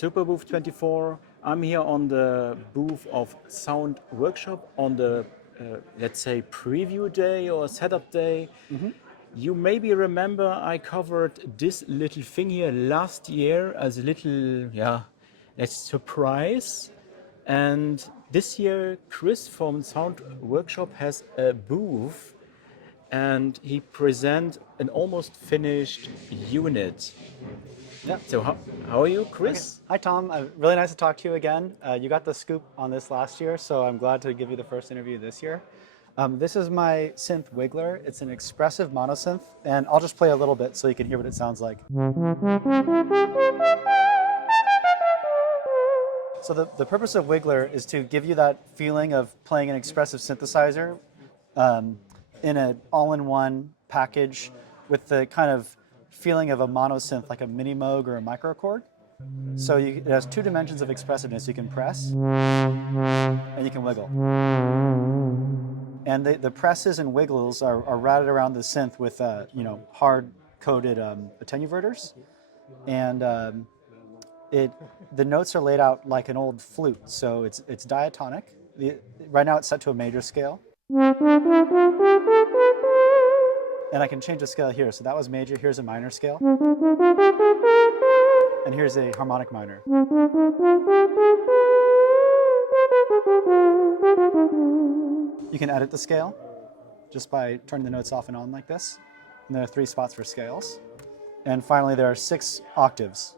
Superbooth 24. I'm here on the booth of Sound Workshop on the, let's say, preview day or setup day. You maybe remember I covered this little thing here last year as a little, let's surprise. And this year, Chris from Sound Workshop has a booth and he presents an almost finished unit. Yeah. So how are you, Chris? Okay. Hi, Tom. Really nice to talk to you again. You got the scoop on this last year, so I'm glad to give you the first interview this year. This is my synth Wigler. It's an expressive monosynth, and I'll just play a little bit so you can hear what it sounds like. So the purpose of Wigler is to give you that feeling of playing an expressive synthesizer in an all-in-one package with the kind of feeling of a monosynth, like a mini Moog or a microchord. So it has two dimensions of expressiveness. You can press and you can wiggle. And the presses and wiggles are routed around the synth with hard-coded attenuverters. And the notes are laid out like an old flute, so it's diatonic. Right now it's set to a major scale. And I can change the scale here. So that was major, here's a minor scale. And here's a harmonic minor. You can edit the scale just by turning the notes off and on like this. And there are 3 spots for scales. And finally, there are 6 octaves.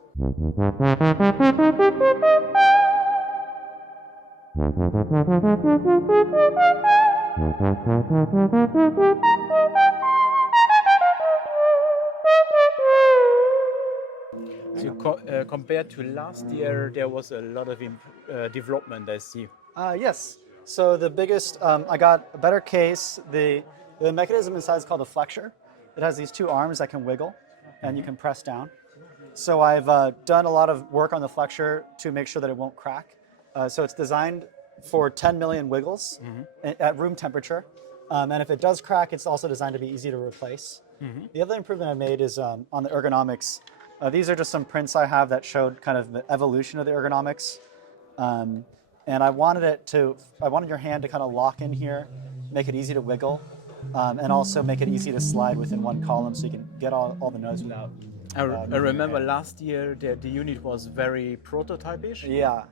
So compared to last year, there was a lot of development, I see. Yes. So the biggest, I got a better case. The mechanism inside is called a flexure. It has these 2 arms that can wiggle, and you can press down. So I've done a lot of work on the flexure to make sure that it won't crack. So it's designed for 10 million wiggles at room temperature. And if it does crack, it's also designed to be easy to replace. The other improvement I made is on the ergonomics. These are just some prints I have that showed kind of the evolution of the ergonomics. And I wanted your hand to kind of lock in here, make it easy to wiggle, and also make it easy to slide within one column so you can get all the notes without. I remember last year the unit was very prototypish. Yeah.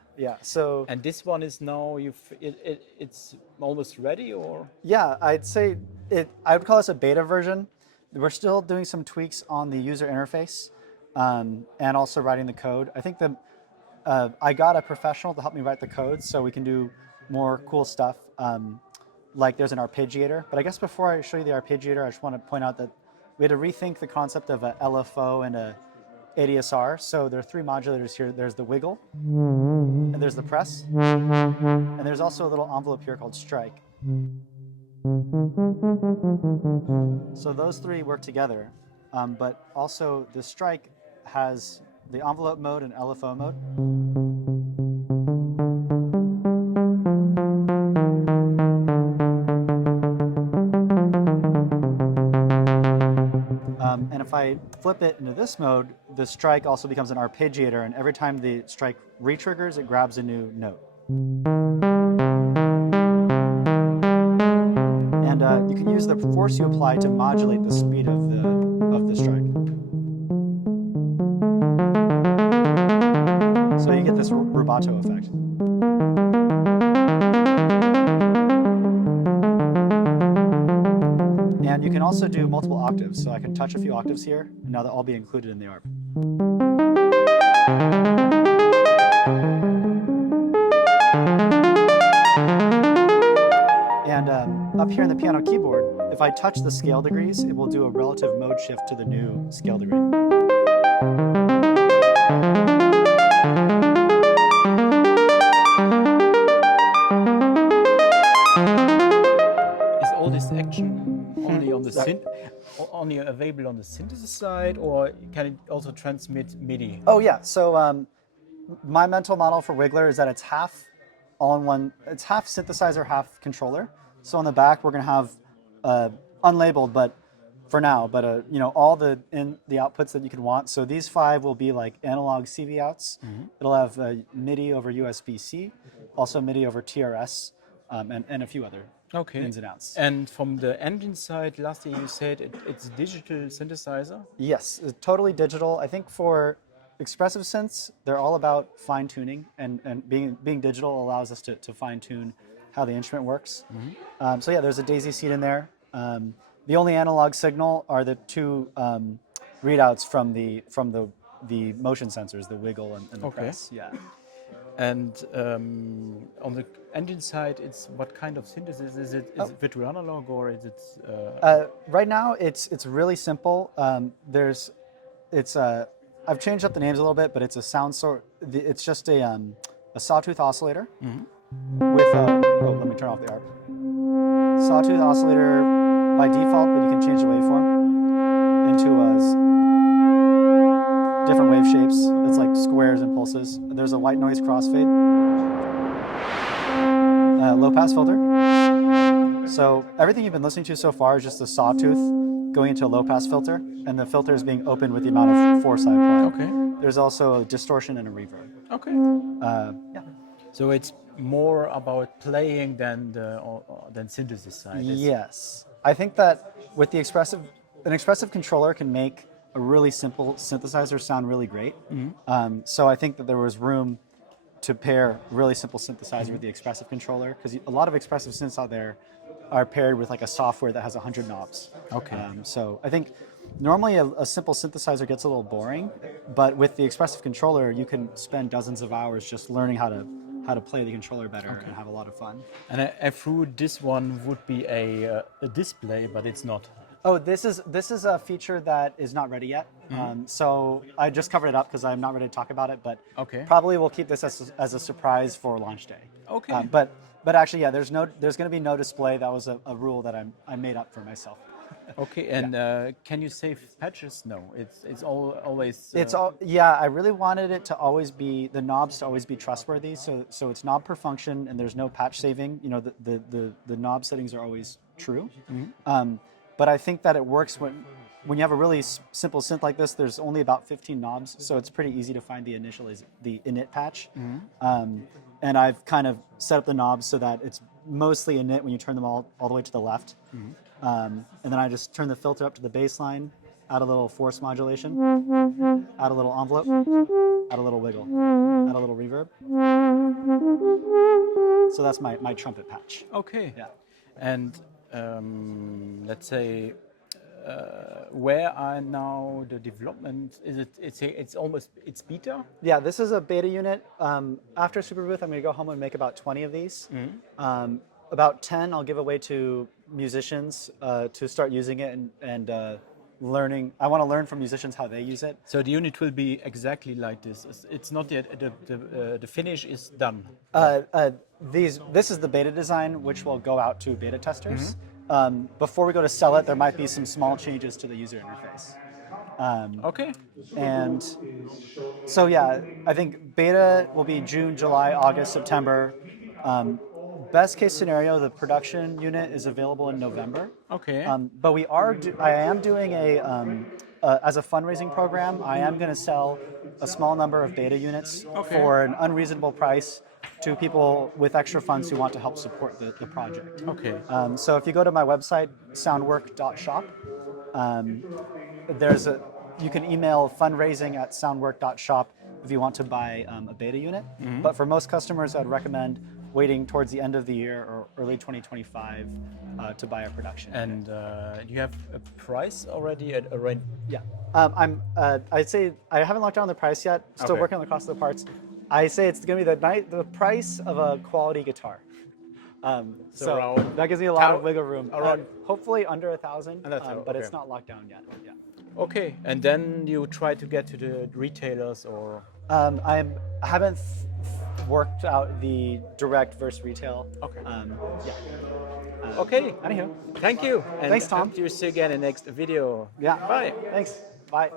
So. And this one is now it's almost ready, or? Yeah, I'd say I would call this a beta version. We're still doing some tweaks on the user interface and also writing the code. I think I got a professional to help me write the code so we can do more cool stuff. Like there's an arpeggiator. But I guess before I show you the arpeggiator, I just want to point out that we had to rethink the concept of a LFO and a ADSR. So there are 3 modulators here. There's the wiggle, and there's the press, and there's also a little envelope here called strike. So those 3 work together, but also the strike has the envelope mode and LFO mode. And if I flip it into this mode, the strike also becomes an arpeggiator, and every time the strike re-triggers, it grabs a new note. And you can use the force you apply to modulate the speed of the strike. So you get this rubato effect. And you can also do multiple octaves. So I can touch a few octaves here, and now they'll all be included in the ARP. And up here in the piano keyboard, if I touch the scale degrees, it will do a relative mode shift to the new scale degree. Is all this action only on the synth, only available on the synthesis side, or can it also transmit MIDI? Oh yeah. So my mental model for Wigler is that it's half all-in-one. It's half synthesizer, half controller. So on the back, we're going to have unlabeled, but for now, but you know, all the outputs that you could want. So these 5 will be like analog CV outs. It'll have MIDI over USB-C, also MIDI over TRS, and a few other ins and outs. And from the engine side, last year you said it's digital synthesizer? Yes, it's totally digital. I think for expressive synths, they're all about fine tuning, and being digital allows us to fine tune how the instrument works. So yeah, there's a daisy seat in there. The only analog signal are the 2 readouts from the motion sensors, the wiggle and the press. Yeah. And on the engine side, it's what kind of synthesis is it? Is it virtual analog or is it? Right now, it's really simple. I've changed up the names a little bit, but it's a sound sort. It's just a sawtooth oscillator with let me turn off the ARP. Sawtooth oscillator by default, but you can change the waveform into different wave shapes. It's like squares and pulses. There's a white noise crossfade, low pass filter. So everything you've been listening to so far is just a sawtooth going into a low pass filter, and the filter is being opened with the amount of force I apply. There's also a distortion and a reverb. Yeah. So it's more about playing than synthesis side. Yes, I think that with an expressive controller can make a really simple synthesizer sound really great. So I think that there was room to pair really simple synthesizer with the expressive controller, because a lot of expressive synths out there are paired with like a software that has 100 knobs. So I think normally a simple synthesizer gets a little boring, but with the expressive controller, you can spend dozens of hours just learning how to play the controller better and have a lot of fun. And I threw this one would be a display, but it's not. Oh, this is a feature that is not ready yet. So I just covered it up because I'm not ready to talk about it, but probably we'll keep this as a surprise for launch day. But actually, yeah, there's going to be no display. That was a rule that I made up for myself. And can you save patches? No, it's always. Yeah. I really wanted it to always be the knobs to always be trustworthy. So it's knob per function, and there's no patch saving. You know, the knob settings are always true. But I think that it works when you have a really simple synth like this. There's only about 15 knobs, so it's pretty easy to find the init patch. And I've kind of set up the knobs so that it's mostly init when you turn them all the way to the left. And then I just turn the filter up to the baseline, add a little force modulation, add a little envelope, add a little wiggle, add a little reverb. So that's my trumpet patch. Yeah. And let's say, where are now the development? It's beta? Yeah, this is a beta unit. After Superbooth, I'm going to go home and make about 20 of these. About 10 I'll give away to musicians to start using it and learning. I want to learn from musicians how they use it. So the unit will be exactly like this. It's not yet, the finish is done. This is the beta design, which will go out to beta testers. Before we go to sell it, there might be some small changes to the user interface. And so yeah, I think beta will be June, July, August, September. Best case scenario, the production unit is available in November. But I am doing as a fundraising program, I am going to sell a small number of beta units for an unreasonable price to people with extra funds who want to help support the project. So if you go to my website, soundwork.shop, you can email fundraising@soundwork.shop if you want to buy a beta unit. But for most customers, I'd recommend waiting towards the end of the year or early 2025 to buy a production. And you have a price already at a rent? Yeah, I'd say I haven't locked down the price yet. Still working on the cost of the parts. I say it's going to be the price of a quality guitar. So that gives me a lot of wiggle room. Hopefully under 1,000, but it's not locked down yet. Yeah. And then you try to get to the retailers or? I haven't worked out the direct versus retail. Anywho, thank you. And thanks, Tom. See you again in the next video. Yeah. Bye. Thanks. Bye.